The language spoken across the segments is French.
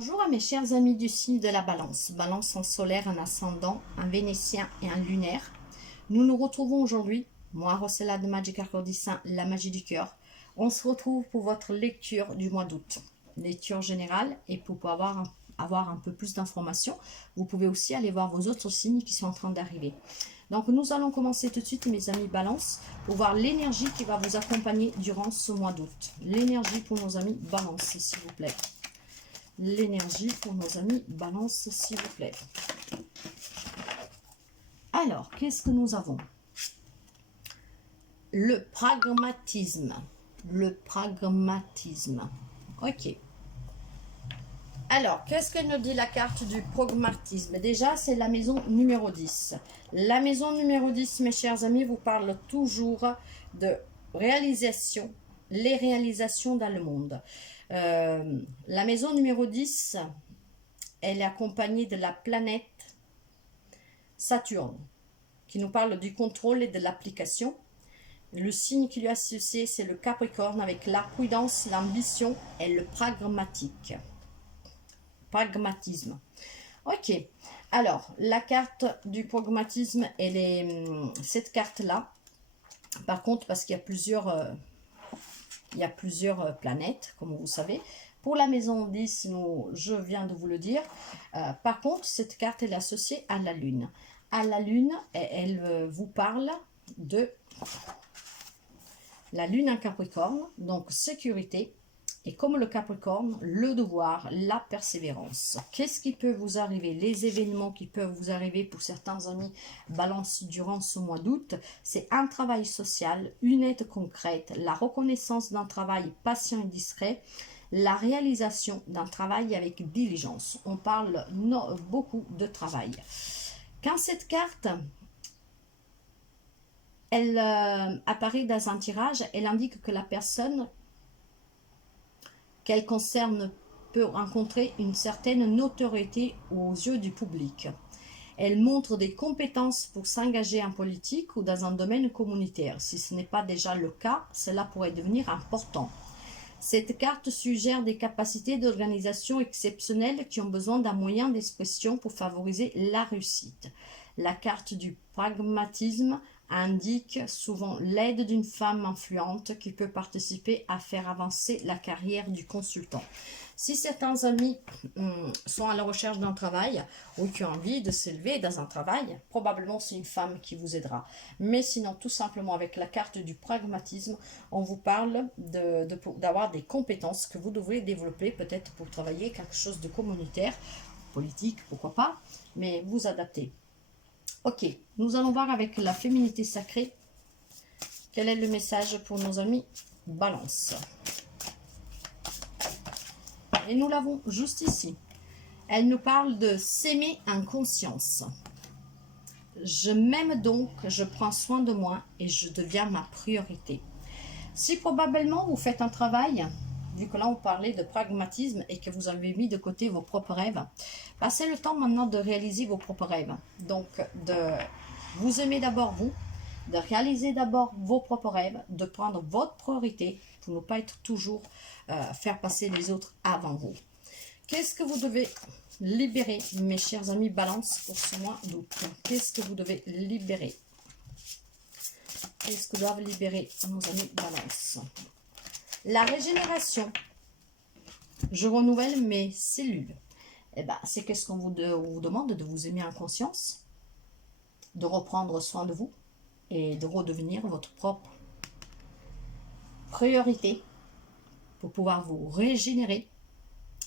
Bonjour à mes chers amis du signe de la balance, balance en solaire, en ascendant, un vénitien et un lunaire. Nous nous retrouvons aujourd'hui, moi Rossella de Magic Arcodissin, la magie du cœur. On se retrouve pour votre lecture du mois d'août, lecture générale, et pour pouvoir avoir un peu plus d'informations, vous pouvez aussi aller voir vos autres signes qui sont en train d'arriver. Donc nous allons commencer tout de suite mes amis balance, pour voir l'énergie qui va vous accompagner durant ce mois d'août. L'énergie pour nos amis balance, s'il vous plaît. L'énergie pour nos amis balance, s'il vous plaît. Alors, qu'est-ce que nous avons? Le pragmatisme. Le pragmatisme. Ok. Alors, qu'est-ce que nous dit la carte du pragmatisme? Déjà, c'est la maison numéro 10. La maison numéro 10, mes chers amis, vous parle toujours de réalisation, les réalisations dans le monde. La maison numéro 10, elle est accompagnée de la planète Saturne, qui nous parle du contrôle et de l'application. Le signe qui lui est associé, c'est le Capricorne, avec la prudence, l'ambition et le pragmatique. Pragmatisme. Ok. Alors, la carte du pragmatisme, elle est cette carte-là. Par contre, parce qu'il y a plusieurs planètes, comme vous savez. Pour la maison 10, je viens de vous le dire. Par contre, cette carte est associée à la Lune. À la Lune, elle vous parle de la Lune en Capricorne, donc sécurité. Et comme le Capricorne, le devoir, la persévérance. Qu'est-ce qui peut vous arriver? Les événements qui peuvent vous arriver pour certains amis balance durant ce mois d'août, c'est un travail social, une aide concrète, la reconnaissance d'un travail patient et discret, la réalisation d'un travail avec diligence. On parle beaucoup de travail. Quand cette carte, elle apparaît dans un tirage, elle indique que la personne qu'elle concerne peut rencontrer une certaine notoriété aux yeux du public. Elle montre des compétences pour s'engager en politique ou dans un domaine communautaire. Si ce n'est pas déjà le cas, cela pourrait devenir important. Cette carte suggère des capacités d'organisation exceptionnelles qui ont besoin d'un moyen d'expression pour favoriser la réussite. La carte du pragmatisme indique souvent l'aide d'une femme influente qui peut participer à faire avancer la carrière du consultant. Si certains amis sont à la recherche d'un travail ou qui ont envie de s'élever dans un travail, probablement c'est une femme qui vous aidera. Mais sinon, tout simplement avec la carte du pragmatisme, on vous parle d'avoir des compétences que vous devrez développer peut-être pour travailler quelque chose de communautaire, politique, pourquoi pas, mais vous adaptez. Ok, nous allons voir avec la féminité sacrée, quel est le message pour nos amis Balance. Et nous l'avons juste ici. Elle nous parle de s'aimer en conscience. Je m'aime donc, je prends soin de moi et je deviens ma priorité. Si probablement vous faites un travail, vu que là on parlait de pragmatisme et que vous avez mis de côté vos propres rêves, passez le temps maintenant de réaliser vos propres rêves. Donc de vous aimer d'abord vous, de réaliser d'abord vos propres rêves, de prendre votre priorité pour ne pas être toujours faire passer les autres avant vous. Qu'est-ce que vous devez libérer, mes chers amis balance, pour ce mois d'août? Qu'est-ce que vous devez libérer? Qu'est-ce que doivent libérer nos amis balance? La régénération. Je renouvelle mes cellules. Eh ben, c'est qu'est-ce qu'on vous demande? De vous aimer en conscience, de reprendre soin de vous et de redevenir votre propre priorité pour pouvoir vous régénérer,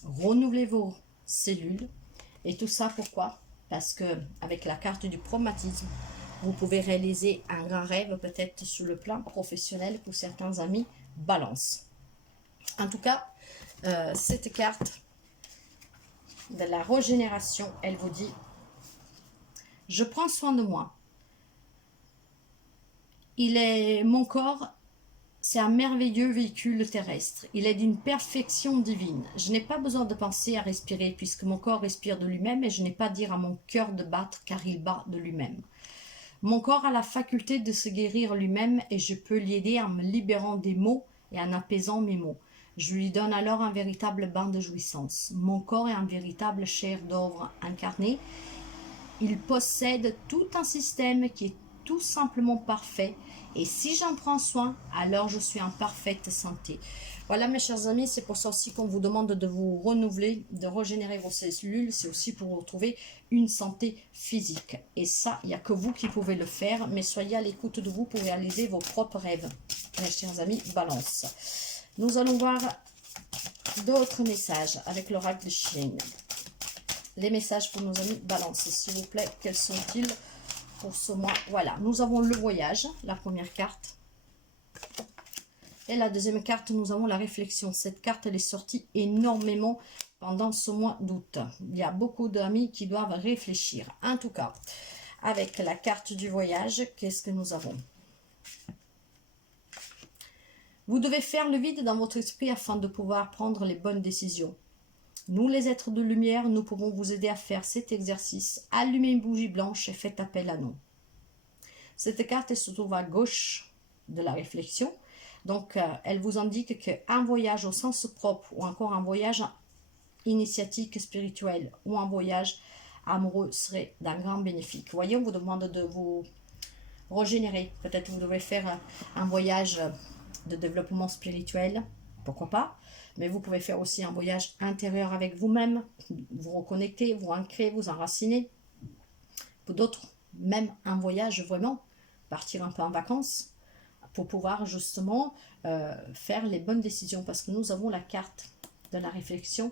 renouveler vos cellules. Et tout ça, pourquoi? Parce que avec la carte du pragmatisme, vous pouvez réaliser un grand rêve, peut-être sur le plan professionnel pour certains amis balance. En tout cas, cette carte de la régénération, elle vous dit: je prends soin de moi. Mon corps, c'est un merveilleux véhicule terrestre. Il est d'une perfection divine. Je n'ai pas besoin de penser à respirer puisque mon corps respire de lui-même et je n'ai pas à dire à mon cœur de battre car il bat de lui-même. Mon corps a la faculté de se guérir lui-même et je peux l'aider en me libérant des maux et en apaisant mes maux. Je lui donne alors un véritable bain de jouissance. Mon corps est un véritable chair d'œuvre incarné. Il possède tout un système qui est tout simplement parfait. Et si j'en prends soin, alors je suis en parfaite santé. Voilà mes chers amis, c'est pour ça aussi qu'on vous demande de vous renouveler, de régénérer vos cellules. C'est aussi pour retrouver une santé physique. Et ça, il n'y a que vous qui pouvez le faire. Mais soyez à l'écoute de vous pour réaliser vos propres rêves. Mes chers amis, balance. Nous allons voir d'autres messages avec l'oracle de Chine. Les messages pour nos amis balance, s'il vous plaît, quels sont-ils pour ce mois? Voilà, nous avons le voyage, la première carte. Et la deuxième carte, nous avons la réflexion. Cette carte, elle est sortie énormément pendant ce mois d'août. Il y a beaucoup d'amis qui doivent réfléchir. En tout cas, avec la carte du voyage, qu'est-ce que nous avons? Vous devez faire le vide dans votre esprit afin de pouvoir prendre les bonnes décisions. Nous, les êtres de lumière, nous pouvons vous aider à faire cet exercice. Allumez une bougie blanche et faites appel à nous. Cette carte se trouve à gauche de la réflexion. Donc, elle vous indique qu'un voyage au sens propre ou encore un voyage initiatique spirituel ou un voyage amoureux serait d'un grand bénéfice. Vous voyez, on vous demande de vous régénérer. Peut-être vous devez faire un voyage de développement spirituel, pourquoi pas. Mais vous pouvez faire aussi un voyage intérieur avec vous-même, vous reconnecter, vous ancrer, vous enraciner. Pour d'autres, même un voyage vraiment, partir un peu en vacances, pour pouvoir justement faire les bonnes décisions. Parce que nous avons la carte de la réflexion.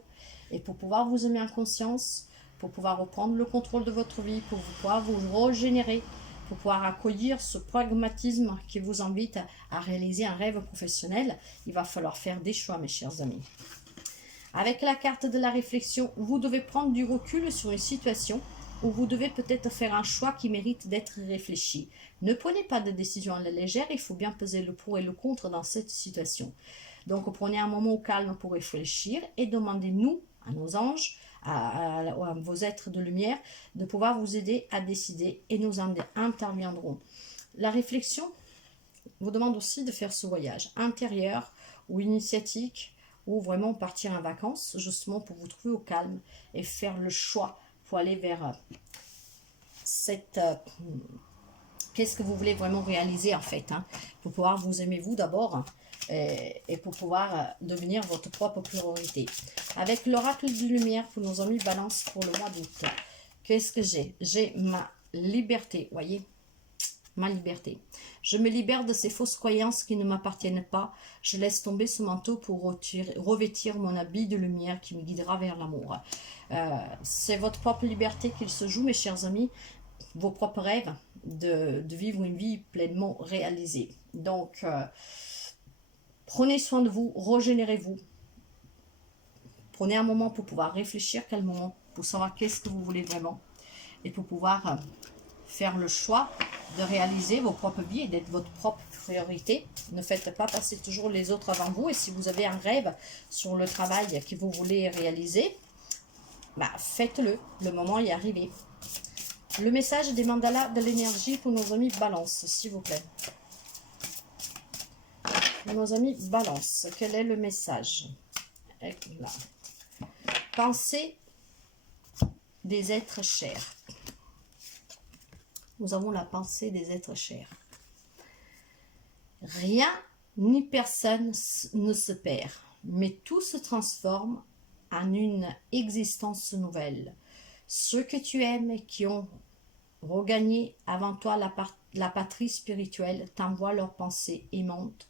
Et pour pouvoir vous aimer en conscience, pour pouvoir reprendre le contrôle de votre vie, pour pouvoir vous régénérer, pour pouvoir accueillir ce pragmatisme qui vous invite à réaliser un rêve professionnel, il va falloir faire des choix, mes chers amis. Avec la carte de la réflexion, vous devez prendre du recul sur une situation où vous devez peut-être faire un choix qui mérite d'être réfléchi. Ne prenez pas de décision à la légère, il faut bien peser le pour et le contre dans cette situation. Donc prenez un moment au calme pour réfléchir et demandez-nous, à nos anges, à vos êtres de lumière, de pouvoir vous aider à décider et nous interviendrons. La réflexion vous demande aussi de faire ce voyage intérieur ou initiatique ou vraiment partir en vacances, justement pour vous trouver au calme et faire le choix pour aller vers cette... qu'est-ce que vous voulez vraiment réaliser en fait, hein, pour pouvoir vous aimer vous d'abord et pour pouvoir devenir votre propre priorité. Avec l'oracle de lumière pour nos amis balance pour le mois d'août, qu'est-ce que j'ai? J'ai ma liberté, voyez, ma liberté. Je me libère de ces fausses croyances qui ne m'appartiennent pas. Je laisse tomber ce manteau pour revêtir mon habit de lumière qui me guidera vers l'amour. C'est votre propre liberté qu'il se joue, mes chers amis, vos propres rêves de vivre une vie pleinement réalisée. Donc, prenez soin de vous, régénérez-vous. Prenez un moment pour pouvoir réfléchir calmement, pour savoir qu'est-ce que vous voulez vraiment et pour pouvoir faire le choix de réaliser vos propres vies et d'être votre propre priorité. Ne faites pas passer toujours les autres avant vous. Et si vous avez un rêve sur le travail que vous voulez réaliser, bah, faites-le. Le moment est arrivé. Le message des mandalas de l'énergie pour nos amis balance, s'il vous plaît. Pour nos amis balance, quel est le message? Là. Pensez des êtres chers. Nous avons la pensée des êtres chers. Rien ni personne ne se perd, mais tout se transforme en une existence nouvelle. Ceux que tu aimes et qui ont regagné avant toi la patrie spirituelle t'envoient leurs pensées aimantes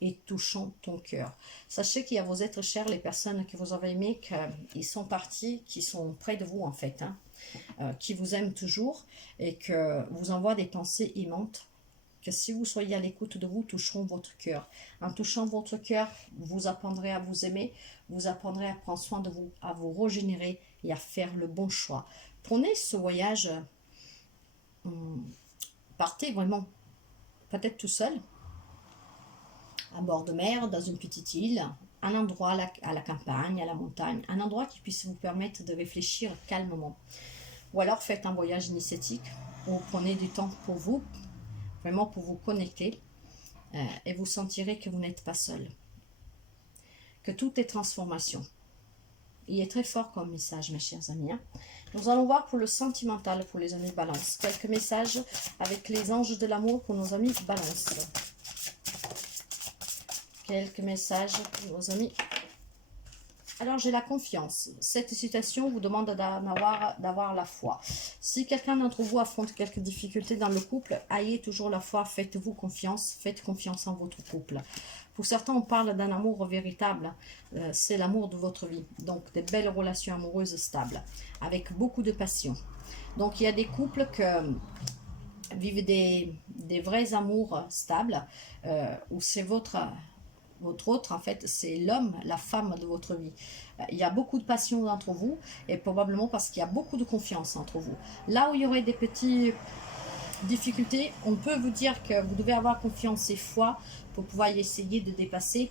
et touchant ton cœur. Sachez qu'il y a vos êtres chers, les personnes que vous avez aimées, qu'ils sont partis, qui sont près de vous en fait, hein, qui vous aiment toujours et que vous envoient des pensées aimantes, que si vous soyez à l'écoute de vous, toucheront votre cœur. En touchant votre cœur, vous apprendrez à vous aimer, vous apprendrez à prendre soin de vous, à vous régénérer et à faire le bon choix. Prenez ce voyage, partez vraiment, peut-être tout seul, à bord de mer, dans une petite île, un endroit à la campagne, à la montagne, un endroit qui puisse vous permettre de réfléchir calmement. Ou alors faites un voyage initiatique où vous prenez du temps pour vous, vraiment pour vous connecter, et vous sentirez que vous n'êtes pas seul. que tout est transformation. Il est très fort comme message, mes chers amis. Nous allons voir pour le sentimental, pour les amis Balance. Quelques messages avec les anges de l'amour pour nos amis Balance. Quelques messages pour nos amis. Alors, j'ai la confiance. Cette situation vous demande d'avoir la foi. Si quelqu'un d'entre vous affronte quelques difficultés dans le couple, ayez toujours la foi, faites-vous confiance, faites confiance en votre couple. Pour certains, on parle d'un amour véritable, c'est l'amour de votre vie. Donc, des belles relations amoureuses stables, avec beaucoup de passion. Donc, il y a des couples qui vivent des vrais amours stables, où c'est votre autre, en fait, c'est l'homme, la femme de votre vie. Il y a beaucoup de passion entre vous, et probablement parce qu'il y a beaucoup de confiance entre vous. Là où il y aurait des petites difficultés, on peut vous dire que vous devez avoir confiance et foi pour pouvoir essayer de dépasser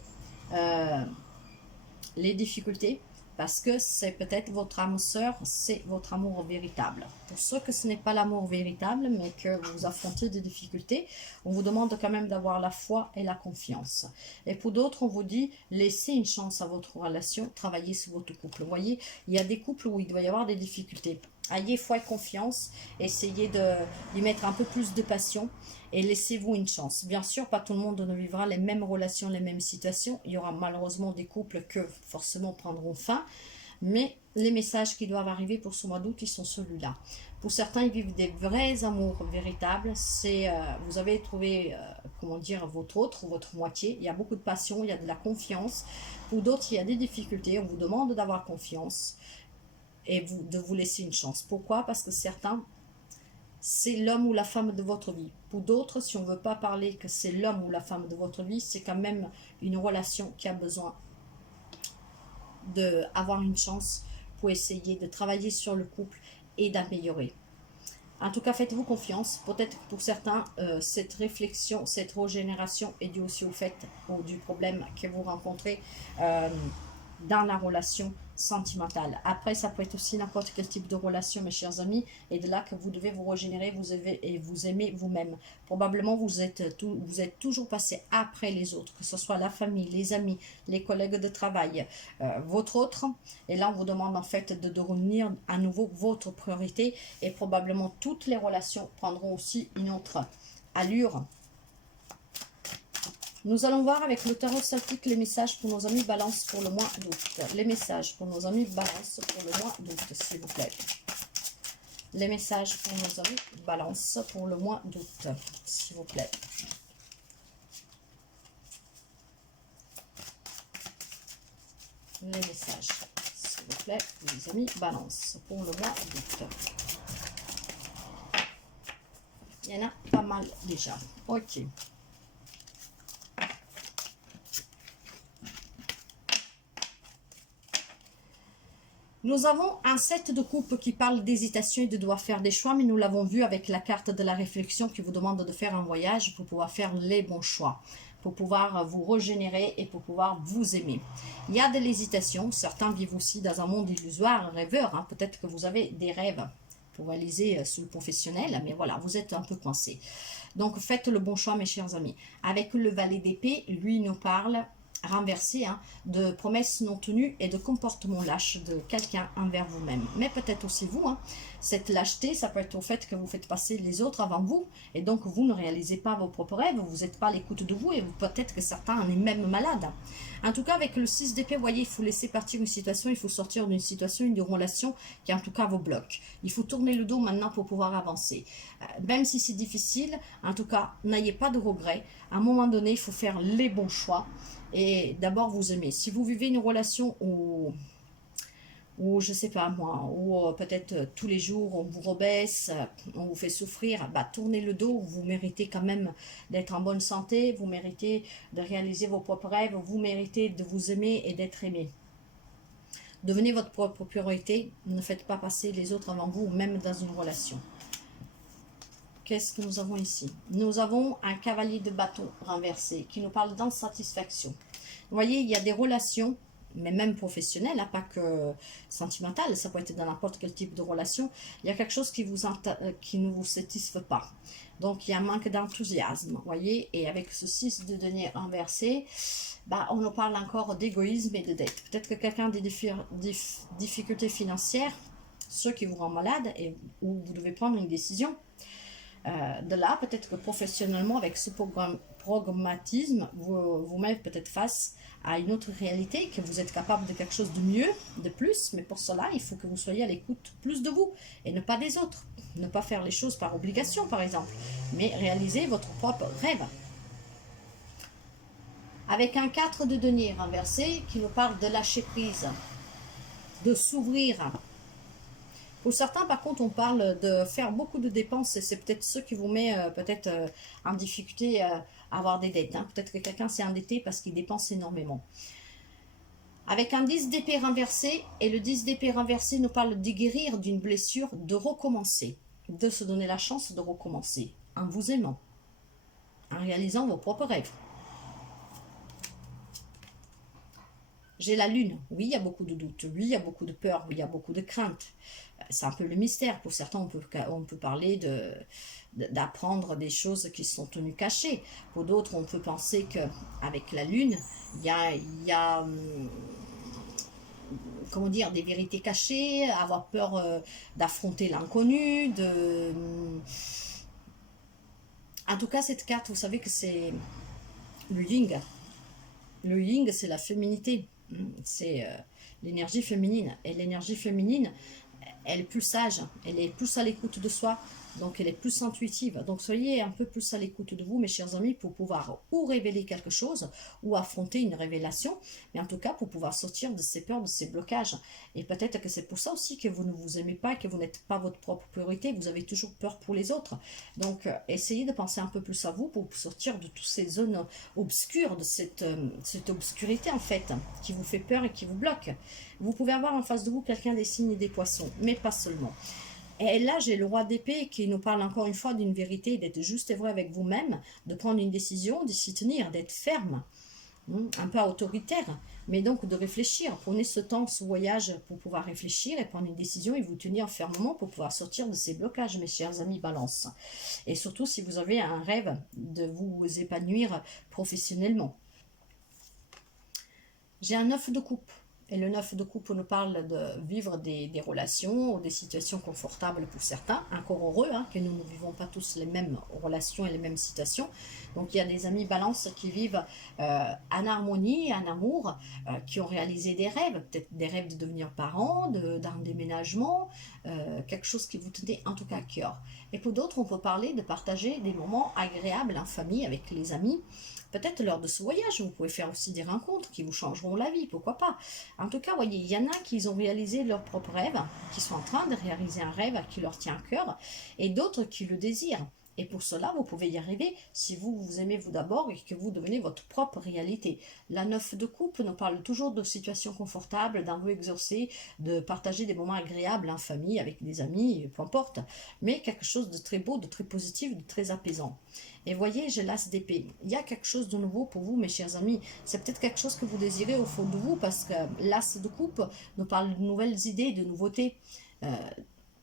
les difficultés, parce que c'est peut-être votre âme sœur, c'est votre amour véritable. Pour ceux que ce n'est pas l'amour véritable, mais que vous affrontez des difficultés, on vous demande quand même d'avoir la foi et la confiance. Et pour d'autres, on vous dit, laissez une chance à votre relation, travaillez sur votre couple. Vous voyez, il y a des couples où il doit y avoir des difficultés. Ayez foi et confiance, essayez d'y mettre un peu plus de passion et laissez-vous une chance. Bien sûr, pas tout le monde ne vivra les mêmes relations, les mêmes situations. Il y aura malheureusement des couples que forcément prendront fin, mais les messages qui doivent arriver pour ce mois d'août, ils sont ceux-là. Pour certains, ils vivent des vrais amours véritables. Vous avez trouvé, comment dire, votre autre, votre moitié. Il y a beaucoup de passion, il y a de la confiance. Pour d'autres, il y a des difficultés. On vous demande d'avoir confiance et de vous laisser une chance. Pourquoi? Parce que certains, c'est l'homme ou la femme de votre vie. Pour d'autres, si on ne veut pas parler que c'est l'homme ou la femme de votre vie, c'est quand même une relation qui a besoin d'avoir une chance pour essayer de travailler sur le couple et d'améliorer. En tout cas, faites-vous confiance. Peut-être que pour certains, cette réflexion, cette régénération est due aussi au fait du problème que vous rencontrez dans la relation sentimentale. Après, ça peut être aussi n'importe quel type de relation, mes chers amis, et de là que vous devez vous régénérer, vous aimer vous-même. Probablement, vous êtes toujours passé après les autres, que ce soit la famille, les amis, les collègues de travail, votre autre, et là, on vous demande en fait de revenir à nouveau votre priorité, et probablement toutes les relations prendront aussi une autre allure. Nous allons voir avec le tarot celtique les messages pour nos amis Balance pour le mois d'août. Les messages pour nos amis Balance pour le mois d'août, s'il vous plaît. Les messages pour nos amis Balance pour le mois d'août, s'il vous plaît. Les messages, s'il vous plaît, pour les amis Balance pour le mois d'août. Il y en a pas mal déjà. Ok. Nous avons un set de coupes qui parle d'hésitation et de devoir faire des choix, mais nous l'avons vu avec la carte de la réflexion qui vous demande de faire un voyage pour pouvoir faire les bons choix, pour pouvoir vous régénérer et pour pouvoir vous aimer. Il y a de l'hésitation, certains vivent aussi dans un monde illusoire, rêveur, hein. Peut-être que vous avez des rêves pour réaliser sur le professionnel, mais voilà, vous êtes un peu coincé. Donc faites le bon choix, mes chers amis. Avec le valet d'épée, lui nous parle renversé, hein, de promesses non tenues et de comportements lâches de quelqu'un envers vous-même. Mais peut-être aussi vous, hein, cette lâcheté, ça peut être au fait que vous faites passer les autres avant vous, et donc vous ne réalisez pas vos propres rêves, vous n'êtes pas à l'écoute de vous, et peut-être que certains en est même malades. En tout cas, avec le 6 d'épée, vous voyez, il faut laisser partir une situation, il faut sortir d'une situation, d'une relation qui en tout cas vous bloque. Il faut tourner le dos maintenant pour pouvoir avancer. Même si c'est difficile, en tout cas, n'ayez pas de regrets. À un moment donné, il faut faire les bons choix. Et d'abord vous aimer. Si vous vivez une relation où je sais pas moi, où peut-être tous les jours on vous rebaisse, on vous fait souffrir, bah tournez le dos, vous méritez quand même d'être en bonne santé, vous méritez de réaliser vos propres rêves, vous méritez de vous aimer et d'être aimé. Devenez votre propre priorité, ne faites pas passer les autres avant vous, même dans une relation. Qu'est-ce que nous avons ici? Nous avons un cavalier de bâton renversé qui nous parle d'insatisfaction. Vous voyez, il y a des relations mais même professionnel, hein, pas que sentimental, ça peut être dans n'importe quel type de relation, il y a quelque chose qui ne vous satisfait pas. Donc, il y a un manque d'enthousiasme, voyez, et avec ce 6 de denier inversé, bah, on nous parle encore d'égoïsme et de dette. Peut-être que quelqu'un a des difficultés financières, ce qui vous rend malade, et où vous devez prendre une décision. De là, peut-être que professionnellement, avec ce pragmatisme, vous mettez peut-être face à une autre réalité, que vous êtes capable de quelque chose de mieux, de plus, mais pour cela, il faut que vous soyez à l'écoute plus de vous et ne pas des autres. Ne pas faire les choses par obligation, par exemple, mais réaliser votre propre rêve. Avec un 4 de denier renversé qui nous parle de lâcher prise, de s'ouvrir. Pour certains, par contre, on parle de faire beaucoup de dépenses et c'est peut-être ce qui vous met peut-être en difficulté à avoir des dettes. Hein. Peut-être que quelqu'un s'est endetté parce qu'il dépense énormément. Avec un 10 d'épée renversé, et le 10 d'épée renversé nous parle de guérir d'une blessure, de recommencer, de se donner la chance de recommencer, en vous aimant, en réalisant vos propres rêves. J'ai la lune, oui, il y a beaucoup de doutes, oui, il y a beaucoup de peur, oui, il y a beaucoup de craintes. C'est un peu le mystère. Pour certains, on peut parler d'apprendre des choses qui sont tenues cachées. Pour d'autres, on peut penser qu'avec la lune, il y a comment dire, des vérités cachées, avoir peur d'affronter l'inconnu, En tout cas, cette carte, vous savez que c'est le yin. Le yin, c'est la féminité. C'est l'énergie féminine. Et l'énergie féminine, elle est plus sage, elle est plus à l'écoute de soi, donc elle est plus intuitive. Donc soyez un peu plus à l'écoute de vous, mes chers amis, pour pouvoir ou révéler quelque chose, ou affronter une révélation, mais en tout cas pour pouvoir sortir de ces peurs, de ces blocages. Et peut-être que c'est pour ça aussi que vous ne vous aimez pas, que vous n'êtes pas votre propre priorité, vous avez toujours peur pour les autres. Donc essayez de penser un peu plus à vous pour sortir de toutes ces zones obscures, de cette obscurité en fait, qui vous fait peur et qui vous bloque. Vous pouvez avoir en face de vous quelqu'un des signes des poissons, mais pas seulement. Et là, j'ai le roi d'épée qui nous parle encore une fois d'une vérité, d'être juste et vrai avec vous-même, de prendre une décision, de s'y tenir, d'être ferme, un peu autoritaire, mais donc de réfléchir. Prenez ce temps, ce voyage pour pouvoir réfléchir et prendre une décision et vous tenir fermement pour pouvoir sortir de ces blocages, mes chers amis Balance. Et surtout, si vous avez un rêve de vous épanouir professionnellement. J'ai un 9 de coupe. Et le 9 de coupe nous parle de vivre des relations ou des situations confortables pour certains, encore heureux, hein, que nous ne vivons pas tous les mêmes relations et les mêmes situations. Donc il y a des amis Balance qui vivent en harmonie, en amour, qui ont réalisé des rêves, peut-être des rêves de devenir parents, d'un déménagement, quelque chose qui vous tenait en tout cas à cœur. Et pour d'autres, on peut parler de partager des moments agréables en famille avec les amis. Peut-être lors de ce voyage, vous pouvez faire aussi des rencontres qui vous changeront la vie, pourquoi pas. En tout cas, voyez, il y en a qui ont réalisé leur propre rêve, qui sont en train de réaliser un rêve qui leur tient à cœur, et d'autres qui le désirent. Et pour cela, vous pouvez y arriver si vous vous aimez vous d'abord et que vous devenez votre propre réalité. La 9 de coupe nous parle toujours de situations confortables, d'un vœu exaucé, de partager des moments agréables en famille, avec des amis, peu importe, mais quelque chose de très beau, de très positif, de très apaisant. Et voyez, j'ai l'as d'épée. Il y a quelque chose de nouveau pour vous, mes chers amis. C'est peut-être quelque chose que vous désirez au fond de vous, parce que l'as de coupe nous parle de nouvelles idées, de nouveautés.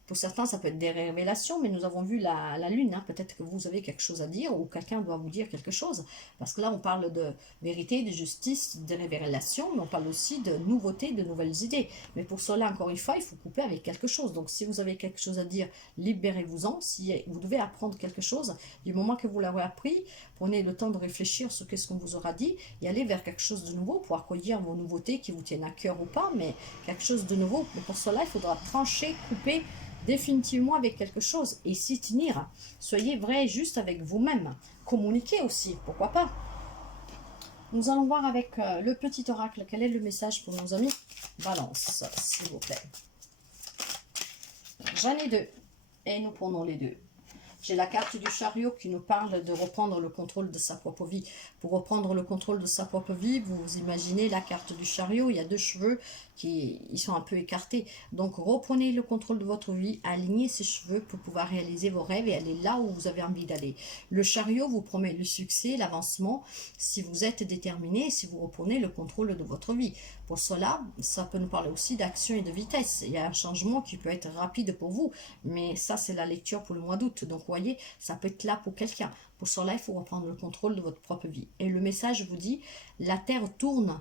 Pour certains, ça peut être des révélations, mais nous avons vu la lune. Hein. Peut-être que vous avez quelque chose à dire ou quelqu'un doit vous dire quelque chose. Parce que là, on parle de vérité, de justice, de révélation, mais on parle aussi de nouveautés, de nouvelles idées. Mais pour cela, encore une fois, il faut couper avec quelque chose. Donc, si vous avez quelque chose à dire, libérez-vous-en. Si vous devez apprendre quelque chose, du moment que vous l'avez appris, prenez le temps de réfléchir sur ce qu'on vous aura dit et allez vers quelque chose de nouveau pour accueillir vos nouveautés qui vous tiennent à cœur ou pas, mais quelque chose de nouveau. Mais pour cela, il faudra trancher, couper, définitivement avec quelque chose et s'y tenir. Soyez vrai et juste avec vous-même. Communiquez aussi, pourquoi pas. Nous allons voir avec le petit oracle quel est le message pour nos amis Balance, s'il vous plaît. J'en ai deux et nous prenons les deux. J'ai la carte du chariot qui nous parle de reprendre le contrôle de sa propre vie. Pour reprendre le contrôle de sa propre vie, vous imaginez la carte du chariot, il y a deux cheveux qui ils sont un peu écartés. Donc reprenez le contrôle de votre vie, alignez ces cheveux pour pouvoir réaliser vos rêves et aller là où vous avez envie d'aller. Le chariot vous promet le succès, l'avancement, si vous êtes déterminé, si vous reprenez le contrôle de votre vie. Pour cela, ça peut nous parler aussi d'action et de vitesse. Il y a un changement qui peut être rapide pour vous, mais ça c'est la lecture pour le mois d'août. Donc vous voyez, ça peut être là pour quelqu'un. Pour cela, il faut reprendre le contrôle de votre propre vie. Et le message vous dit, la terre tourne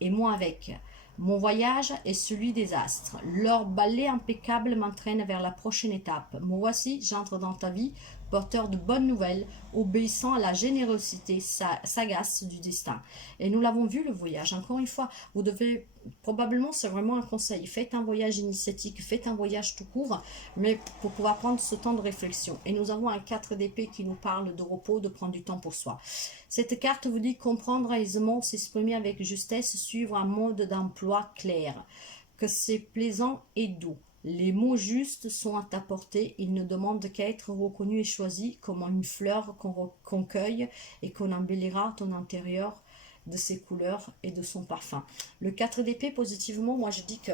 et moi avec. Mon voyage est celui des astres. Leur balai impeccable m'entraîne vers la prochaine étape. Me voici, j'entre dans ta vie, porteur de bonnes nouvelles, obéissant à la générosité sagace du destin. Et nous l'avons vu, le voyage. Encore une fois, vous devez, probablement, c'est vraiment un conseil. Faites un voyage initiatique, faites un voyage tout court, mais pour pouvoir prendre ce temps de réflexion. Et nous avons un 4 d'épée qui nous parle de repos, de prendre du temps pour soi. Cette carte vous dit comprendre aisément, s'exprimer avec justesse, suivre un mode d'emploi clair, que c'est plaisant et doux. Les mots justes sont à ta portée, ils ne demandent qu'à être reconnus et choisis comme une fleur qu'on cueille et qu'on embellira ton intérieur de ses couleurs et de son parfum. Le 4 d'épée, positivement, moi je dis que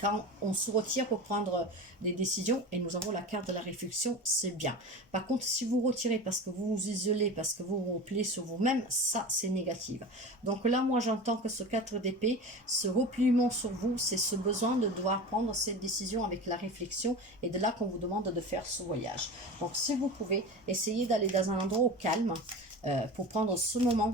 quand on se retire pour prendre des décisions, et nous avons la carte de la réflexion, c'est bien. Par contre, si vous retirez parce que vous vous isolez, parce que vous vous repliez sur vous-même, ça c'est négatif. Donc là, moi j'entends que ce 4 d'épée, ce repliement sur vous, c'est ce besoin de devoir prendre cette décision avec la réflexion, et de là qu'on vous demande de faire ce voyage. Donc si vous pouvez, essayez d'aller dans un endroit au calme, pour prendre ce moment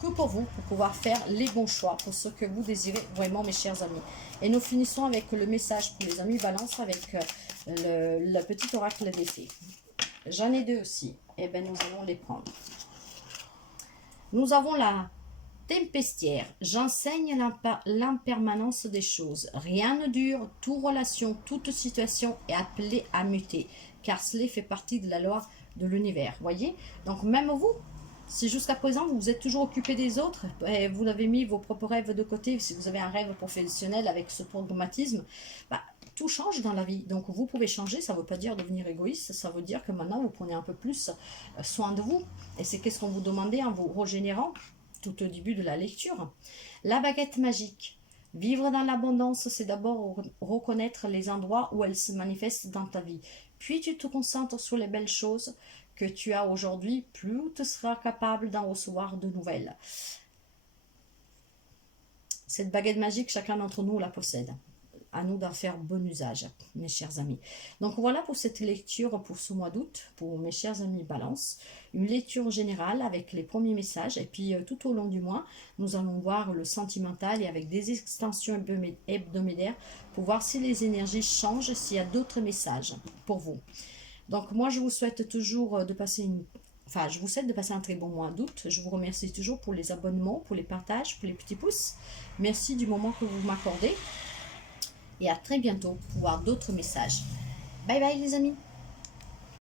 que pour vous, pour pouvoir faire les bons choix pour ce que vous désirez vraiment, mes chers amis. Et nous finissons avec le message pour les amis balance, avec le petit oracle des fées. J'en ai deux aussi. Et bien, nous allons les prendre. Nous avons la tempestière. J'enseigne l'impermanence des choses. Rien ne dure, toute relation, toute situation est appelée à muter, car cela fait partie de la loi de l'univers. Voyez? Donc, même vous, si jusqu'à présent vous vous êtes toujours occupé des autres, et vous avez mis vos propres rêves de côté, si vous avez un rêve professionnel avec ce pragmatisme, tout change dans la vie. Donc vous pouvez changer, ça ne veut pas dire devenir égoïste, ça veut dire que maintenant vous prenez un peu plus soin de vous. Et c'est qu'est-ce qu'on vous demandait en vous régénérant tout au début de la lecture. La baguette magique. Vivre dans l'abondance, c'est d'abord reconnaître les endroits où elle se manifeste dans ta vie. Puis tu te concentres sur les belles choses que tu as aujourd'hui, plus tu seras capable d'en recevoir de nouvelles. Cette baguette magique, chacun d'entre nous la possède. À nous d'en faire bon usage, mes chers amis. Donc voilà pour cette lecture pour ce mois d'août, pour mes chers amis Balance. Une lecture générale avec les premiers messages. Et puis tout au long du mois, nous allons voir le sentimental et avec des extensions hebdomadaires pour voir si les énergies changent, s'il y a d'autres messages pour vous. Donc moi je vous souhaite toujours de passer je vous souhaite de passer un très bon mois d'août. Je vous remercie toujours pour les abonnements, pour les partages, pour les petits pouces. Merci du moment que vous m'accordez. Et à très bientôt pour voir d'autres messages. Bye bye les amis.